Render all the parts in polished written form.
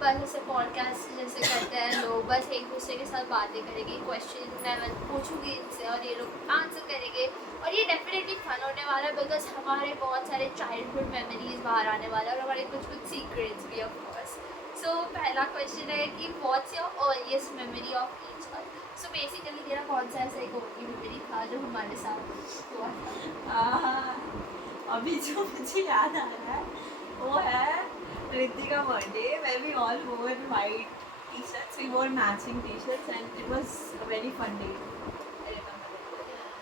बस ऐसे पॉडकास्ट जैसे करते हैं लोग, बस एक दूसरे के साथ बातें करेंगे, क्वेश्चन मैं पूछूंगी इनसे और ये लोग आंसर करेंगे और ये डेफिनेटली फन होने वाला है बिकॉज हमारे बहुत सारे चाइल्डहुड मेमोरीज बाहर आने वाला है और हमारे कुछ कुछ सीक्रेट्स भी ऑफ कोर्स। सो पहला क्वेश्चन है कि what's your earliest memory of each other. So basically तेरा कौन सा ऐसा एक अर्ली मेमोरी था जो हमारे साथ हुआ था? अभी जो मुझे याद आ रहा है वो है Ritika birthday where we all wore white t-shirts, we wore matching t-shirts and it was a very fun day. I remember that.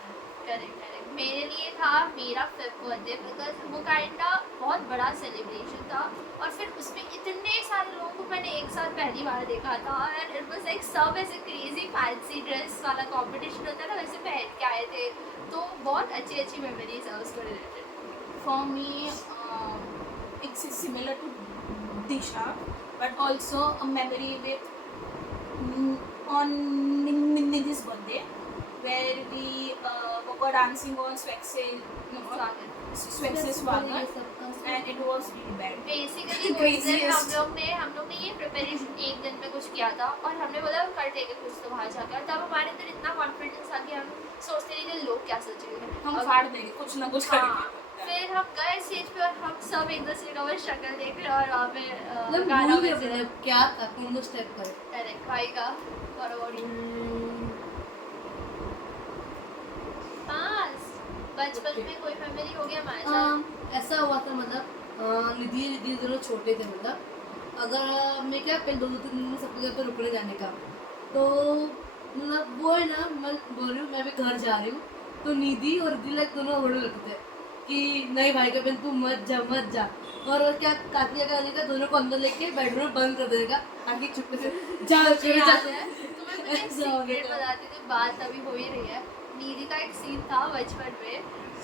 Correct मेरे लिए था मेरा 5th बर्थडे बिकॉज वो काइंडा बहुत बड़ा सेलिब्रेशन था और फिर उसमें इतने सारे लोगों को मैंने एक साथ पहली बार देखा था एंड इट वाज लाइक सब ऐसे क्रेजी फैंसी ड्रेस वाला कंपटीशन होता है ना वैसे पहन के आए थे, तो बहुत अच्छी अच्छी मेमोरीज है उसको related. For me, it's similar to Disha, but also a memory with on Nidhi's birthday, where we were dancing on Swex's Swagat, and it was really bad. Basically हम लोग ने ये प्रिपरेशन एक दिन में कुछ किया था और हमने बोला कर देंगे कुछ तो बाहर जाकर, तब हमारे अंदर इतना कॉन्फिडेंस था कि हम सोचते नहीं थे लोग क्या सोचेंगे, हम फाड़ देंगे कुछ ना कुछ करेंगे। फिर हम गए स्टेज पे और हम सब एक दूसरे का वो शक्ल देख रहे और वहाँ पे मतलब गाना भूल गए बज रहा है। मतलब क्या था कौन सा स्टेप करे। करेक्ट भाई का और पास बचपन में कोई मेमोरी हो गया हमारे साथ? ऐसा हुआ था मतलब निधि दोनों छोटे थे, मतलब अगर मैं क्या पहले 2-3 दिन में सबके घर पे रुकने जाने का, तो मतलब वो है ना मैं बोल रही हूँ मैं भी घर जा रही हूँ तो निधि और दिल दोनों होने लगते थे कि नहीं भाई का बहन तू मत जा और क्या काकी का आने का दोनों को अंदर लेके बेडरूम में बंद कर देगा ताकि चुपके से जा तुम्हें मुझे एक सीक्रेट बताती थी, बात अभी हो ही रही है। नीदी का एक सीन था बचपन में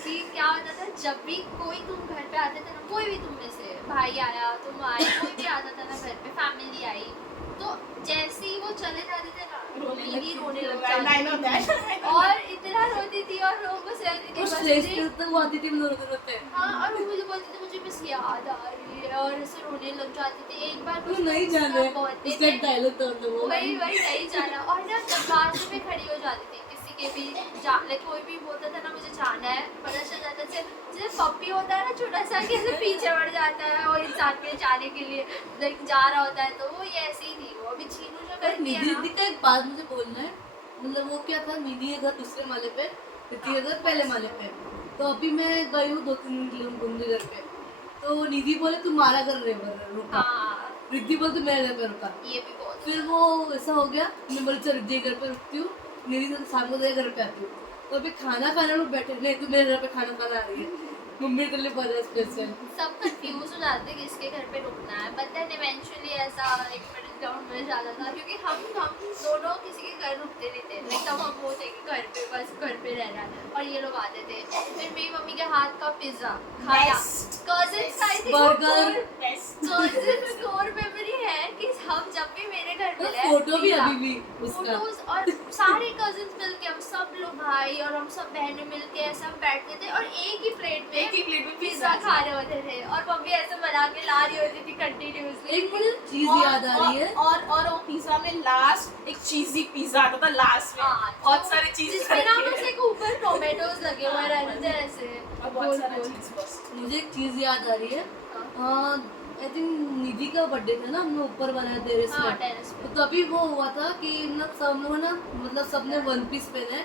कि क्या होता था जब भी कोई तुम घर पे आते थे ना, कोई भी तुम में से भाई आया तुम आए कोई भी आता था ना घर पे, फैमिली आई, तो जैसे ही वो चले जाते थे ना नीदी रोने लग जाती और इतना रोती थी और लोगों को सहती थी हाँ, और वो मुझे बोलती थी मुझे बस याद आ रही है और ऐसे रोने लग जाती थी। एक बार तू नहीं जाने उसका डायलॉग तो वही नहीं जाना और ना दरवाजे पे खड़ी हो जाती थी किसी के भी कोई भी बोलता था ना मुझे जाना है, पता चल जाता जैसे पप्पी होता है ना छोटा सा कि ऐसे पीछे बढ़ जाता है और इंसान के जाने के लिए जा रहा होता है, तो वो ये ऐसी ही थी। वो अभी चीनू जो करती है निधि का एक बात मुझे बोलना है, मतलब वो क्या था निधि का घर दूसरे माले पे, रिद्धि का घर पहले माले पे, तो अभी मैं गई हूँ 2-3 दिन घूमने घर पे, तो निधि बोले तुम्हारा घर रुका, रिद्धि बोले तुम मेरे घर पे रुका, ये भी बहुत फिर वो ऐसा हो गया मैं बोले चल रिद्धि घर पे रुकती हूँ, निधि तो शाम को तेरे घर पे आती हूँ, तो अभी खाना खाने लोग बैठे नहीं तू मेरे घर पे खाना खाना आ रही है, मम्मी के लिए बना स्पेशल। सब कंफ्यूज हो जाते हैं किसके घर पे रुकना है, बट देन इवेंचुअली ऐसा एक मिडिल ग्राउंड मिल जाता था क्योंकि हम दोनों किसी के घर रुकते नहीं थे, लाइक तब हम वो थे कि घर पे बस घर पे रहना है और ये लोग आते थे। फिर मेरी मम्मी के हाथ का पिज्जा खाया, कजिन्स का बर्गर, कजिन्स कोर मेमोरी है कि हम जब भी मेरे घर मिले फोटो भी अभी भी उसका फोटोज और सारे कजिन्स मिलके हम सब लोग भाई और हम सब बहनें मिलके ऐसा बैठते थे और एक ही प्लेट में पिज्जा खा रहे होते थे और मम्मी ऐसे बना के ला रही होती थी कंटिन्यूअसली। एक मुझे चीज याद आ रही है और वो पिज्जा में लास्ट एक चीजी पिज्जा आता था लास्ट में, बहुत सारे चीज जिसमें ना बस एक ऊपर टोमेटोज लगे हुए रहते थे ऐसे और बहुत सारा चीज बस। मुझे एक चीज याद आ रही है, आई थिंक निधि का बर्थडे था ना, हमने ऊपर बनाया टेरेस में, टेरेस तो तभी वो हुआ था कि मतलब सब लोग ना मतलब सबने वन पीस पहने,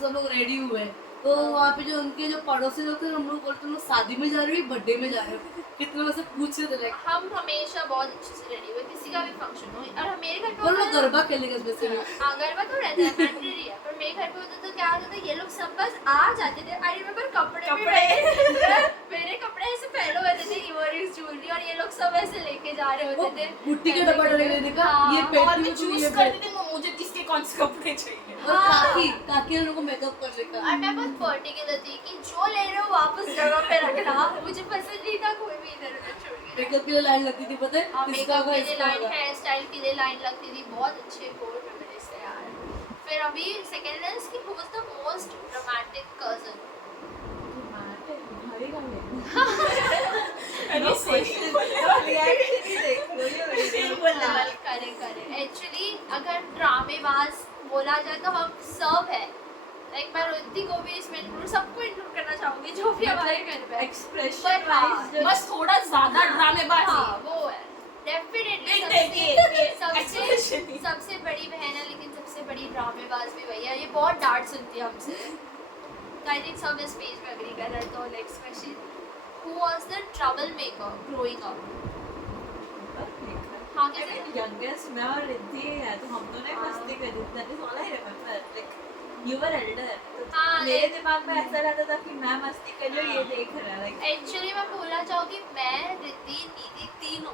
सब लोग रेडी हुए, तो वहाँ पे जो उनके जो पड़ोसी लोग थे हम लोग बोलते तुम लोग शादी में जा रहे हो बर्थडे में जा रहे हो, कितने लोग से पूछ रहे थे। हम हमेशा बहुत अच्छे से रेडी हुए किसी का भी फंक्शन हो और मेरे घर पे और लोग गरबा खेलेंगे स्पेशली, गरबा तो रहता है मैंडेटरी है, पर मेरे घर पे होता तो क्या होता था ये लोग सब बस आ जाते थे। आई रिमेम्बर कपड़े मेरे कपड़े ऐसे पहले होते थे इयररिंग्स ज्वेलरी और ये लोग सब ऐसे लेके जा रहे होते थे बुट्टी का डब्बा डालने का ये और मैं चूज करती थी मुझे किसके कौन से कपड़े चाहिए, और काकी लोगों को मेकअप करने का। और मैं बहुत पर्टिकुलर थी कि जो ले रहे हो वापस जगह पे रखना, मुझे पसंद नहीं था कोई भी इधर उधर छोड़ के। मेकअप के लिए लाइन लगती थी पता है, मेकअप के लिए लाइन, हेयर स्टाइल के लिए लाइन लगती थी, बहुत अच्छे कोर मेमोरीज थे यार। फिर अभी सेकंड इयर्स की who was the most romantic cousin? अरे सेम बोलने वाली है, सेम बोलने करेक्ट एक्चुअली अगर ड्रामेबाज बोला जाए तो हम सब है लाइक मैं रिद्धि को भी इसमें इंक्लूड सबको इंक्लूड करना चाहूंगी जो भी हमारे घर पे है एक्सप्रेशन But हाँ, वाइज बस थोड़ा ज्यादा ड्रामेबाज हाँ है वो है डेफिनेटली expression सबसे ही। सबसे बड़ी बहन है लेकिन सबसे बड़ी ड्रामेबाज भी वही है ये बहुत डांट सुनती है हमसे आई थिंक सब इस पेज पे एग्री कर रहे हैं तो next question who was the trouble maker growing up हाँ कैसे youngest मैं और रिद्धि है तो हम दोनों ने मस्ती करी that is all I remember like you were Elder हाँ, मेरे like- दिमाग में ऐसा रहता था कि मैं मस्ती कर रही हूँ ये देख रहा है लाइक एक्चुअली मैं बोलना चाहूँगी मैं रिद्धि दीदी तीनों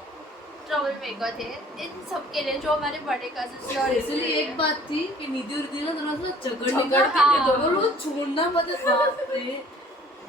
ट्रबल मेकर थे इन सब के लिए जो हमारे बड़े कजिन्स और इसलिए एक बात थी कि निधि और रिद्धि ना दोनों से झगड़ने झगड़ते का थे दोनों लोग छोड़ना मत बाप रे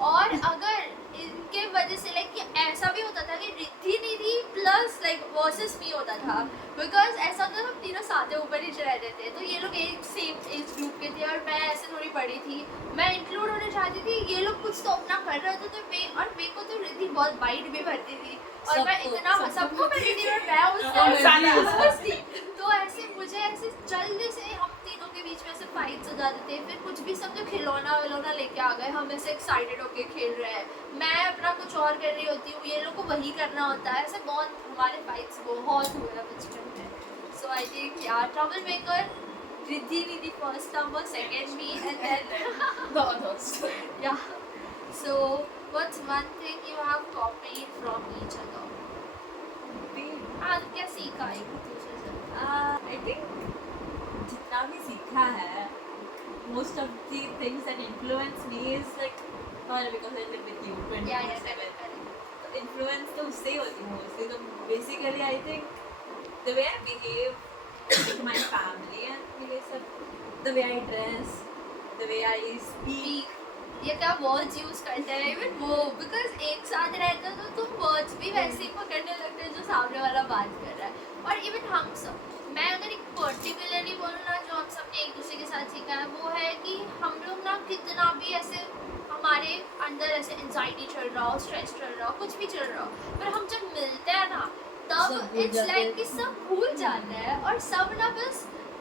और अगर इनके वजह से लाइक ऐसा भी होता था कि रिद्धि निधि प्लस लाइक वर्सेस मी होता था बिकॉज ऐसा होता था हम तीनों साथ ऊपर नीचे रहते थे तो ये लोग एक सेम एज ग्रुप के थे और मैं ऐसे थोड़ी बड़ी थी मैं इंक्लूड होने चाहती थी ये लोग कुछ तो अपना कर रहे थे तो मेरे को तो रिद्धि बहुत बाइट भी भरती थी और मैं सबको- सबको भरती थी और मैं और उससे ज्यादा। खुश थी तो ऐसे मुझे ऐसे जल्दी से हम तीनों के बीच में ऐसे फाइट्स हो जाते थे फिर कुछ भी समझो खिलौना विलौना लेके आ गए हम ऐसे एक्साइटेड होके खेल रहे हैं मैं अपना कुछ और कर रही होती हूँ ये लोग को वही करना होता है ऐसे बहुत हमारे फाइट्स बहुत हुए हैं बचपन में सो आई थिंक यार trouble maker Riddhi Nidhi first number second me and then yeah so what's one thing you have copied from each other आज क्या सीखा एक दूसरे से आई थिंक जितना भी सीखा है most of the things that influence me is like not because I live with you 24/7 yeah correct influence तो उससे ही होती है mostly तो basically I think the way I behave with my family and ये सब the way I dress the way I speak ये क्या words use करते हैं इवन वो बिकॉज एक साथ रहते हो तो तुम वर्ड्स भी वैसे ही पकड़ने लगते हो जो सामने वाला बात कर रहा है और इवन हम सब मैं अगर एक पर्टिकुलरली बोलूँ ना जो हम सब ने एक दूसरे के साथ सीखा है वो है कि हम लोग ना कितना भी ऐसे हमारे अंदर ऐसे एंजाइटी चल रहा हो स्ट्रेस चल रहा हो कुछ भी चल रहा हो पर हम जब मिलते हैं ना सब तब भूल इट्स जाते लाइक हैं। कि सब भूल जाते हैं और सब ना बस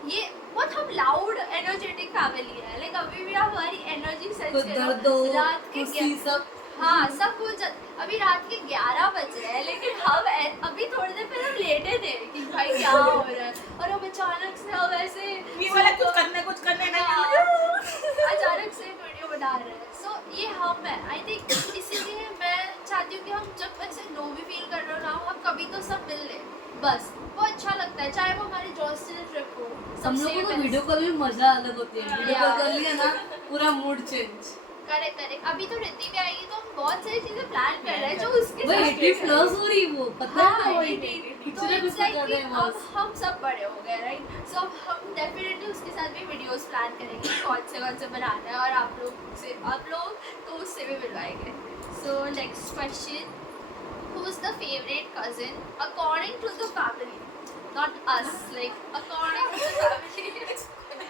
ये बहुत हम लाउड एनर्जेटिक फैमिली है लाइक अभी भी आप हमारी एनर्जी तो सेंस दर्द हो रात के खुशी सब हाँ सब कुछ अभी रात के 11 बज रहे हैं लेकिन हम अभी थोड़ी देर पहले हम लेटे थे कि भाई क्या हो रहा है और हम अचानक से हम ऐसे ये वाला कुछ करने ना हाँ, अचानक से वीडियो बना रहे हैं सो ये हम है आई थिंक इसीलिए मैं चाहती हूँ कि हम जब ऐसे लो भी फील कर रहे हो ना हम कभी तो सब मिल लें बस वो अच्छा लगता है चाहे वो हमारी जॉर्जियन ट्रिप हो हम लोगों को वीडियो कॉल में मजा अलग होती है वीडियो कॉल कर लिया ना पूरा मूड चेंज करेक्ट करेक्ट अभी तो रिद्धि भी आएगी तो हम बहुत सारी चीजें प्लान कर रहे हैं जो उसके वही साथ 80 प्लस हो रही वो पता है हाँ, ना वही तो पिक्चर it's कुछ like कर रहे कि हैं अब बस हम सब बड़े हो गए राइट सो अब हम डेफिनेटली उसके साथ भी वीडियोस प्लान करेंगे कौन से बनाना है और आप लोग तो उससे भी मिलवाएंगे so next question who is the favorite cousin according to the family not us like according to the family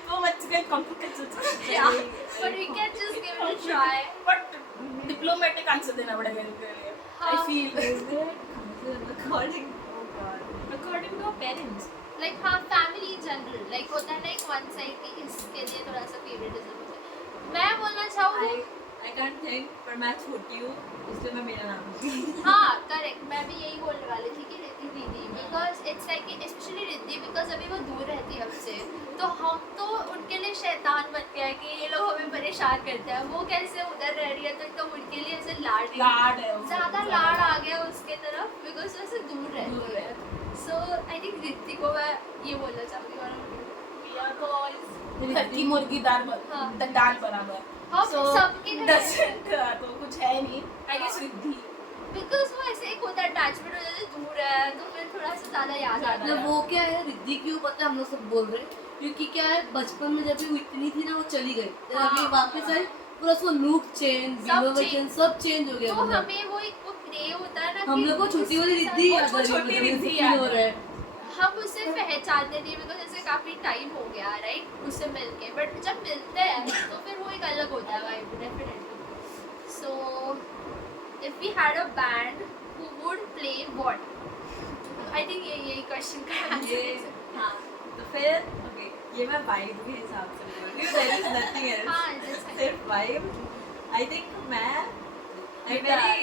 so much get complicated yeah but we can just give it a try but diplomatic answer देना पड़ेगा इनके लिए I हाँ. feel according oh god according to our parents like हाँ family in general like होता है ना एक one side की इसके लिए थोड़ा सा favoritism होता है मैं बोलना चाहूँगी I can't think पर मैं छोटी हूँ इसलिए मैं मेरा नाम लूँगी हाँ करेक्ट मैं भी यही बोलने वाली थी कि रिद्धि दीदी because it's like specially Riddhi because अभी वो दूर रहती है हमसे तो हम तो उनके लिए शैतान बन गया है कि ये लोग हमें परेशान करते हैं वो कैसे उधर रह रही है तो एकदम उनके लिए ऐसे लाड है वो ज़्यादा लाड़ आ गया उसके तरफ बिकॉज वैसे दूर रहती है सो आई थिंक रिद्धि को मैं ये बोलना चाहूँगी और घर की मुर्गी दाल हाँ. दाल बराबर हम So, सबके घर doesn't तो कुछ है नहीं आई गेस रिद्धि बिकॉज वो ऐसे एक होता है अटैचमेंट हो जाता है दूर है तो फिर थोड़ा सा ज़्यादा याद आता मतलब है वो क्या है रिद्धि क्यों पता है हम लोग सब बोल रहे हैं क्योंकि क्या है बचपन में जब भी वो इतनी थी ना वो चली गई जब हाँ, अभी वापस आई पूरा उसका लुक चेंज सब बिहेवियर सब चेंज हो गया तो मतलब हमें वो एक वो क्रेव होता है ना हम कि लोग को छोटी वाली उसके रिद्धि साथ- याद आ रही है, छोटी मतलब रिद्धि फील याद हो है। रहा है हम उसे पहचानते नहीं बिकॉज ऐसे काफी टाइम हो गया राइट उससे मिलके बट जब मिलते हैं तो फिर वो एक अलग होता है vibe definitely so if we had a band who would play what I think यही क्वेश्चन का हाँ तो फिर ओके ये मैं वाइब के हिसाब से बोल रही हूँ, देयर इज नथिंग हाँ, एल्स, just like- सिर्फ वाइब. आई थिंक मैं आई वेरी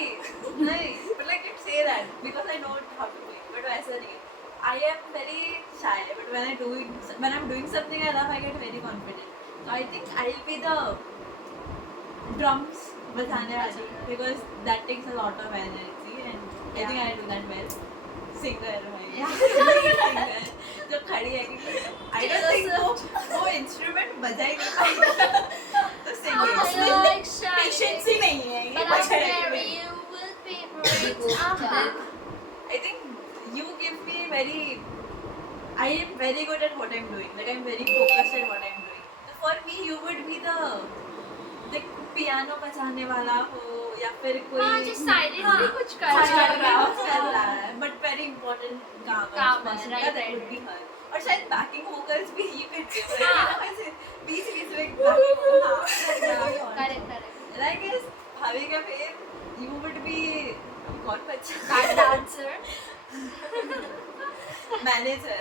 नहीं but like you say that because I know how to do it, but वैसा नहीं. I am very shy, but when I'm doing something enough, I get very confident. So I think I'll be the drums बजाने वाली because that takes a lot of energy and I think I do that well. Singer भाई singer जो खड़ी है क्योंकि I don't think वो instrument बजा ही नहीं पाएगी तो singing. like shy. पेशेंस ही नहीं है ये But I'll marry you with paper. I think you give me very. I am very good at what I'm doing. Like I'm very focused at what I'm doing. So for me, you would be the piano बजाने वाला हो या फिर कोई हाँ, जो silently कुछ कर हाँ, रहा है. silently कुछ कर रहा है, but very important काम है काम उस है, person right, का, that right. would be her. और शायद backing vocals भी you can give. हाँ. बीच में backing vocals. हाँ, Correct, correct. And I guess Bhavika फिर you would be कौन बच्चा That dancer. मैनेजर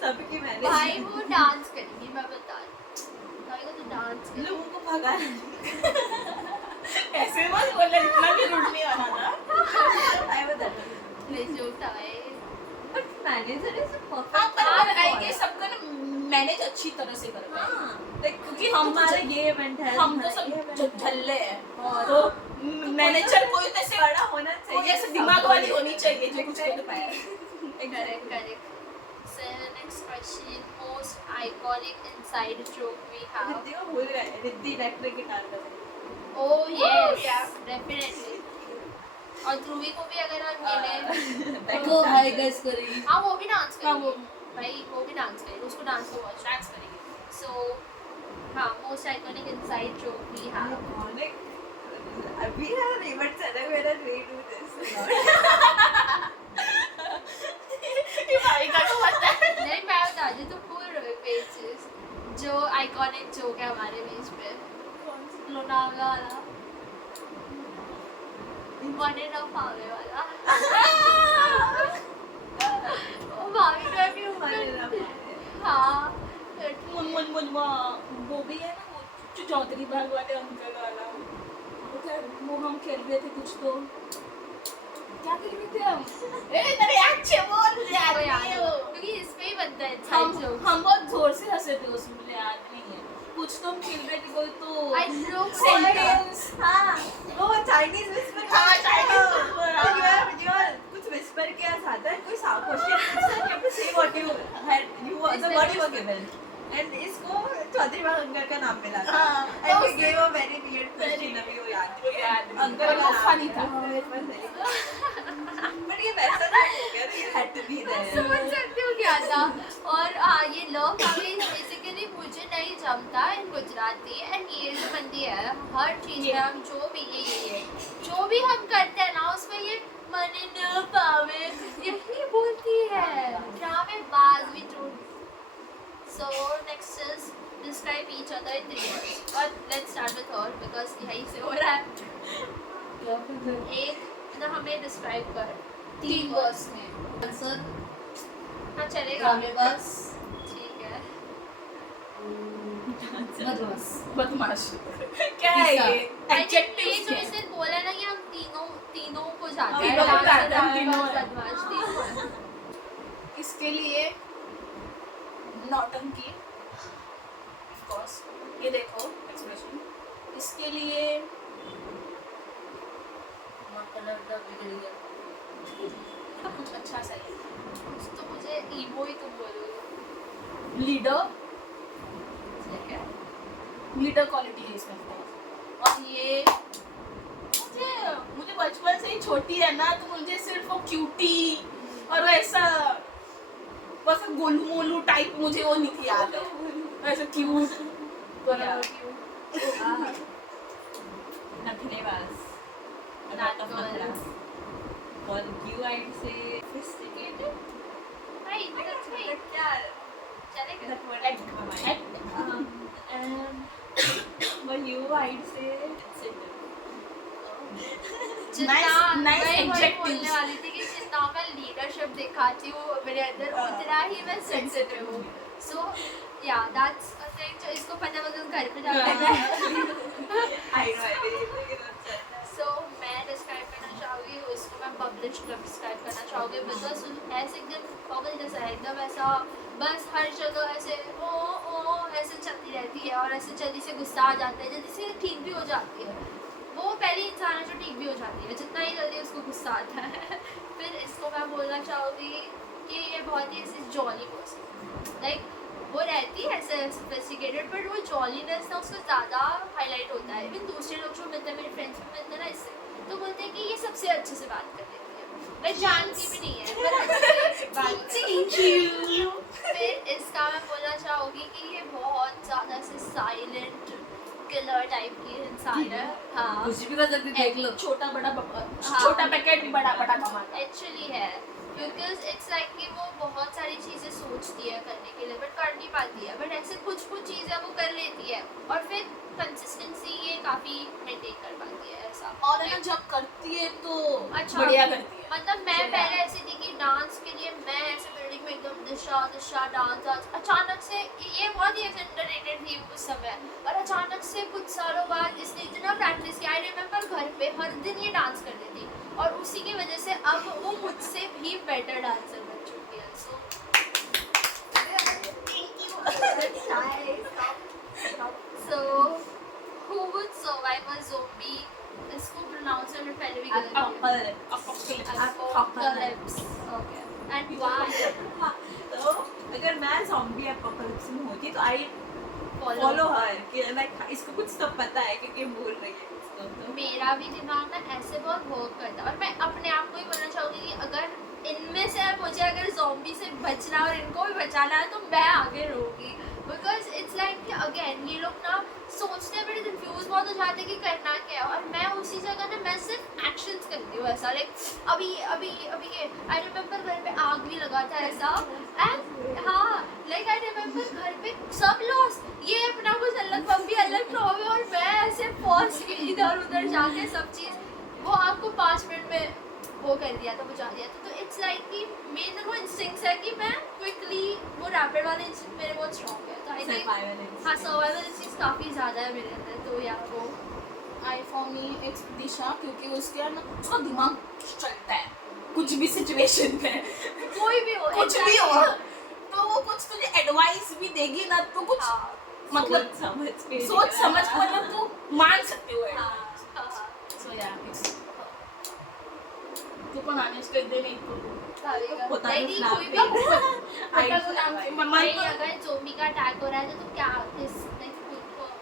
सबकी मैनेजर भाई वो डांस करेंगी, मैं बता रही हूँ. भाई को तो डांस लोगों को भगा ऐसे मत बोलना, इतना भी रूड नहीं आना था. आई बता नहीं जोता है. बट मैनेजर इज हाँ परफेक्ट पर आई गेस सबका ना मैनेज अच्छी तरह से करते हैं लाइक क्योंकि हम हमारा ये इवेंट है हम तो सब झल्ले हैं तो मैनेजर कोई तो ऐसे बड़ा होना कोई चाहिए ऐसे दिमाग वाली होनी चाहिए जो कुछ कर पाए. Correct, correct. So next question, most iconic inside joke we have. Riddhi को भूल गए रिद्धि इलेक्ट्रिक गिटार बजाएगी Oh yes, yeah. definitely. और ध्रुवी को भी अगर हम मिले, वो हाई गाइस करेगी. हाँ वो भी डांस हाँ, करेगी. भाई वो भी डांस करेगी, उसको डांस को वॉच डांस करेगी. So हाँ, most iconic inside joke we have. Iconic. अभी है नहीं बट चलो मेरा redo this. ये भाई का तो पता है. नहीं मैं बता दी तो भूल रहे पेजेस जो आइकॉनिक जोक है हमारे बीच पे. लोनावला वाला, वन एंड ऑफ आवे वाला. वो भाभी का भी ऊपर. हाँ. वो भी है ना वो जो चौधरी बाग वाले अंकल वाला वो हम खेल रहे थे कुछ तो क्या खेल रहे थे हम तेरे अच्छे बोल याद वो याद नहीं है है. वो. क्योंकि इसमें ही बनता है inside jokes. हम बहुत जोर से हंसे थे उसमें मुझे याद नहीं है कुछ तो हम खेल रहे थे कोई तो I know सेंटेंस हाँ वो चाइनीज विस्पर हाँ, Chinese whisper, हाँ. you are कुछ विस्पर किया था कोई क्वेश्चन पूछता है कि से what you had you was the what you were given and इसको चौधरी बाग अंकल का नाम मिला था हाँ, and we gave a very weird question अभी वो याद नहीं है अंकल का बहुत funny था. बट ये वैसा नहीं हो गया you had to be there समझ सकते हो क्या था. और हाँ ये लव हमें बेसिकली मुझे नहीं जमता इन गुजराती एंड ये जो बंदी है हर चीज़ में हम जो भी ये जो भी हम करते हैं ना उसमें ये मने न पावे यही बोलती है. क्या में बाज भी टूट. So next is describe each other in 3 words. और let's start with her because यही से हो रहा है. एक ना हमें डिस्क्राइब कर 3 वर्ड्स में. आंसर हाँ चलेगा. ड्रामेबाज, ठीक है. बदमाश. बदमाश क्या है ये ये एडजेक्टिव्स जो के इसने बोला ना कि हम तीनों को जाते हैं. तीनों को डांसर, जाते हैं, तीनों ड्रामेबाज, हैं. बदमाश, तीनों हैं. इसके लिए नौटंकी ऑफ कोर्स ये देखो एक्सप्रेशन इसके लिए बिगड़ गया. कुछ अच्छा सा है कुछ तो मुझे ईवो ही तुम बोलोगे. लीडर ठीक है. लीडर क्वालिटी है इसमें और ये मुझे बचपन से ही छोटी है ना तो मुझे सिर्फ वो क्यूटी और वैसा बस गोलू मोलू टाइप मुझे वो नहीं याद है वैसे क्यूट नखरेबाज Nutcrackers. और you I'd say sophisticated Right, that's right. क्या चलेगा. that word I took my mind and for you I'd say sensitive. जितना Nice मैं वही adjectives. बोलने वाली थी कि जितना मैं लीडरशिप रिलेशनशिप दिखाती हूँ मेरे अंदर उतना ही मैं सेंसिटिव हूँ. So yeah, that's a thing जो इसको पता होगा घर पे जाकर. I know, I believe it. So मैं डिस्क्राइब करना चाहूँगी उसको, मैं पब्लिश डिस्क्राइब करना चाहूँगी बिकॉज ऐसे एकदम पागल जैसा है, एकदम ऐसा बस हर जगह ऐसे ओ ऐसे चलती रहती है और ऐसे जल्दी से गुस्सा आ जाता है, जल्दी से ठीक भी हो जाती है. वो पहली इंसान है जो ठीक भी हो जाती है जितना ही जल्दी उसको गुस्सा आता है. फिर इसको मैं बोलना चाहूँगी कि ये बहुत ही ऐसी जॉली पर्सन, लाइक वो रहती है ऐसे सोफिस्टिकेटेड बट वो जॉलीनेस ना उसको ज़्यादा हाईलाइट होता है. इवन दूसरे लोग जो मिलते हैं, मेरे फ्रेंड्स भी मिलते हैं ना इससे, तो बोलते हैं कि ये सबसे अच्छे से बात कर लेती है. मैं जानती भी नहीं है पर अच्छे से बात करती है. फिर इसका मैं बोलना चाहूँगी कि ये बहुत ज़्यादा ऐसे साइलेंट किलर टाइप की इंसान है. हाँ कुछ भी कर सकती, देख लो. छोटा बड़ा छोटा पैकेट बड़ा बड़ा कमाता है. एक्चुअली है बिकॉज इट्स लाइक कि वो बहुत सारी चीज़ें सोचती है करने के लिए बट कर नहीं पाती है, बट ऐसे कुछ चीज़ें वो कर लेती है और फिर कंसिस्टेंसी ये काफ़ी मेंटेन कर पाती है ऐसा. और है ना जब करती है तो अच्छा बढ़िया करती है. मतलब मैं पहले ऐसी थी कि डांस के लिए मैं ऐसे बिल्डिंग में एकदम दिशा डांस अचानक से ये बहुत ही ऐसे अंडररेटेड थी उस समय, और अचानक से कुछ सालों बाद इसने इतना प्रैक्टिस किया. आई रिमेम्बर घर पे हर दिन ये डांस करती थी और उसी की वजह से अब वो मुझसे भी बेटर डांसर बन चुकी है. सो so who would survive a zombie? इसको प्रोनाउंस करना पहले भी गलत है. Apocalypse. Okay. And why? तो अगर मैं zombie apocalypse में होती तो I follow her कि like इसको कुछ तो पता है क्योंकि बोल रही है कुछ तो. मेरा भी दिमाग ना ऐसे बहुत वर्क करता है और मैं अपने आप को ही बोलना चाहूँगी कि अगर इनमें से मुझे अगर ज़ॉम्बी से बचना और इनको भी बचाना है तो मैं आगे रहूँगी. बिकॉज इट्स लाइक कि अगेन ये लोग ना सोचते हैं बड़े कंफ्यूज बहुत हो जाते हैं कि करना क्या है, और मैं उसी जगह ना मैं सिर्फ एक्शंस करती हूँ ऐसा लाइक अभी ये आई रिमेम्बर घर पे आग भी लगा था ऐसा. एंड हाँ लाइक आई रिमेम्बर घर पे सब लोग ये अपना कुछ अलग बम्बी अलग प्रॉब्लम और मैं ऐसे पहुँच के इधर उधर जाके सब चीज़ वो आपको 5 मिनट में वो कर दिया था, बुझा दिया था. तो इट्स लाइक कि मेरे वो इंस्टिंक्ट्स है कि मैं क्विकली वो रैपिड वाले इंस्टिंक्ट मेरे बहुत स्ट्रॉन्ग है. तो आई थिंक हाँ सर्वाइवल इंस्टिंक्ट काफ़ी ज़्यादा है मेरे अंदर. तो या वो आई फॉर मी इट्स दिशा, क्योंकि उसके ना उसका दिमाग चलता है कुछ भी सिचुएशन में. कोई भी हो कुछ भी हो तो वो कुछ तुझे एडवाइस भी देगी ना तो कुछ मतलब सोच समझ कर ना तू मान सकते हो. सो या तू पण आणेस काही दे नाही तो अगर ज़ोंबी का अटैक हो रहा है तो क्या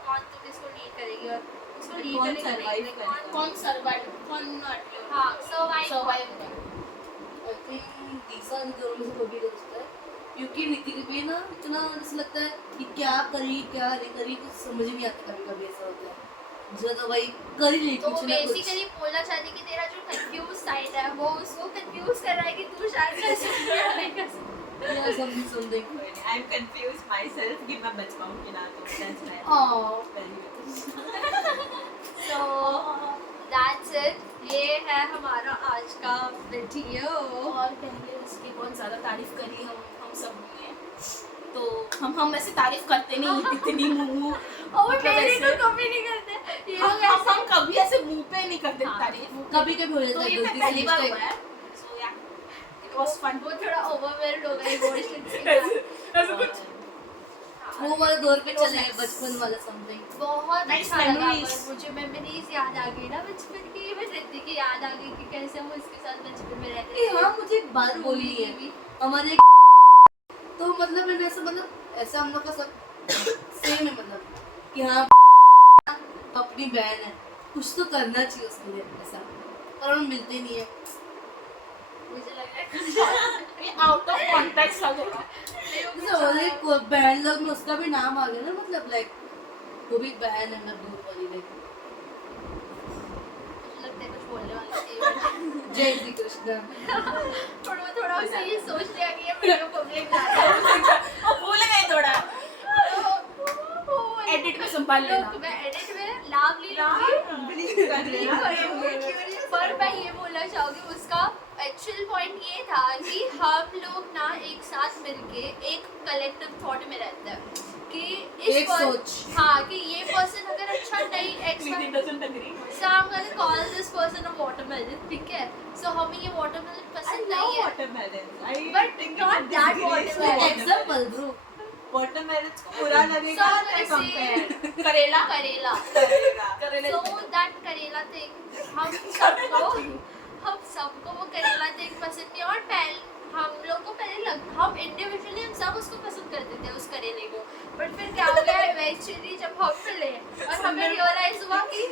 कौन तुम इसको लीड करेगी और इसको लीड करेगी कौन सर्वाइव कौन हाँ सर्वाइव आई थिंक दिशा इन दोनों में से कोई भी कर सकता है, क्योंकि नीति भी ना इतना ऐसा लगता है कि क्या करी क्या नहीं करी कुछ समझ नहीं आता. कभी कभी ऐसा होता है ज्यादा भाई कर ही ली तो कुछ ना कुछ. बेसिकली बोलना चाहती कि तेरा जो कंफ्यूज साइड है वो उसको कंफ्यूज कर रहा है कि तू शायद कर सकती है नहीं कर सकती. या something. I am confuse my self कि मैं बच पाऊंगी ना तो that's my oh so that's it. ये है हमारा आज का वीडियो. और पहले उसकी बहुत ज़्यादा तारीफ करी हम सब ने, तो हम ऐसे तारीफ करते नहीं इतनी मुंह और मेरे को कभी नहीं करते ये लोग ऐसे. हम कभी ऐसे मुंह पे नहीं करते तारीफ. कभी कभी हो जाता तो है ये गलती पहली बार से हुआ है. सो या इट वाज फन. वो थोड़ा ओवरवेल्ड हो गए इमोशंस. ऐसे कुछ वो वाला दौर पे चले गए बचपन वाला समथिंग. बहुत Nice अच्छा लगा. memories. पर मुझे मेमोरीज याद आ गई ना बचपन की. मैं रिद्धि की याद आ गई कि कैसे हम उसके साथ बचपन में रहते ए थे. हाँ मुझे एक बात बोलनी है भी हमारे तो मतलब मैंने ऐसा हम लोग का सब सेम है मतलब कि हाँ अपनी बहन है कुछ तो करना चाहिए उसके लिए ऐसा, और हम मिलते नहीं है. मुझे लग रहा है ये आउट ऑफ कॉन्टेक्स्ट लग रहा है. तो बहन लोग में उसका भी नाम आ गया ना, मतलब लाइक वो भी बहन है मतलब दूर वाली लाइक. मुझे लगता है कुछ बोलने वाली थी. जय श्री कृष्ण. थोड़ा उसे ये सोच लिया कि ये वीडियो पब्लिक जा रहा है. और भूल गए थोड़ा. एडिट में संभाल लेना. मैं एडिट में लाभली पर मैं ये बोलना चाहूँगी उसका एक्चुअल पॉइंट ये था कि मिलके एक कलेक्टिव थॉट में रहता है कि एक सोच। हाँ कि ये पर्सन अगर अच्छा नहीं Preeti doesn't agree. So I'm gonna call this person a watermelon, ठीक है? So हमें ये watermelon I पसंद love नहीं है. watermelons. I But think not it's a that disgrace to watermelon. Example bro Watermelons को बुरा लगेगा So तो let's compare say करेला करेला. करेगा. So that करेला thing हम सबको वो करेला thing पसंद नहीं और पहले हम लोग को पहले हम इंडिविजुअली हम सब उसको पसंद करते थे उस करेले को. बट फिर क्या हो गया इवेंचुअली जब हम मिले और हमें रियलाइज हुआ कि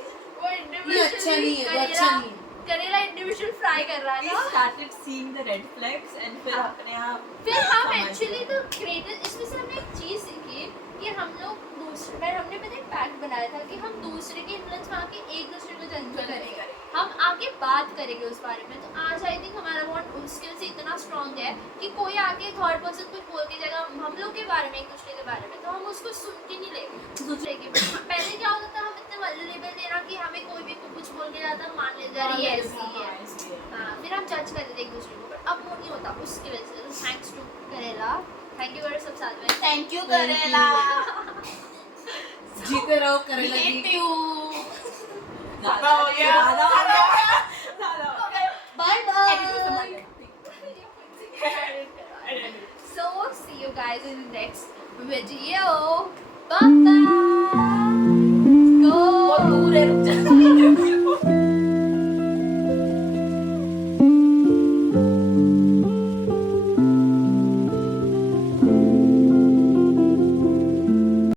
वो ये अच्छा नहीं है, वो अच्छा नहीं है। करेला इंडिविजुअल फ्राई कर रहा We था. started seeing the red flags and फिर अपने आप फिर हम समझ एक्चुअली गए. तो क्रिएटर इसमें से हमने एक चीज़ सीखी कि हम लोग दूसरे बार हमने पता एक पैक्ट बनाया था कि हम दूसरे के इन्फ्लुएंस में आके एक दूसरे को जज करेंगे. हम आगे बात करेंगे उस बारे में. तो आज आई थिंक हमारा बॉन्ड उसके वजह से इतना स्ट्रॉन्ग है कि कोई आगे थर्ड पर्सन कुछ बोल के जाएगा हम लोग के बारे में एक दूसरे के बारे में तो हम उसको सुन के नहीं लेंगे. पहले क्या होता था हम इतने वल्नरेबल थे ना कि हमें कोई भी कुछ बोल के जाता मान ले जा रही है ऐसी है. हाँ फिर हम जज करते थे एक दूसरे को. पर अब वो नहीं होता उसकी वजह से. तो थैंक्स टू करेला. थैंक यू फॉर सब साथ में. थैंक यू करेला. जीते रहो करेला Hate जी you. ज़्यादा हो गया. ज़्यादा हो गया. Bye bye So see you guys in the next video. Bye bye.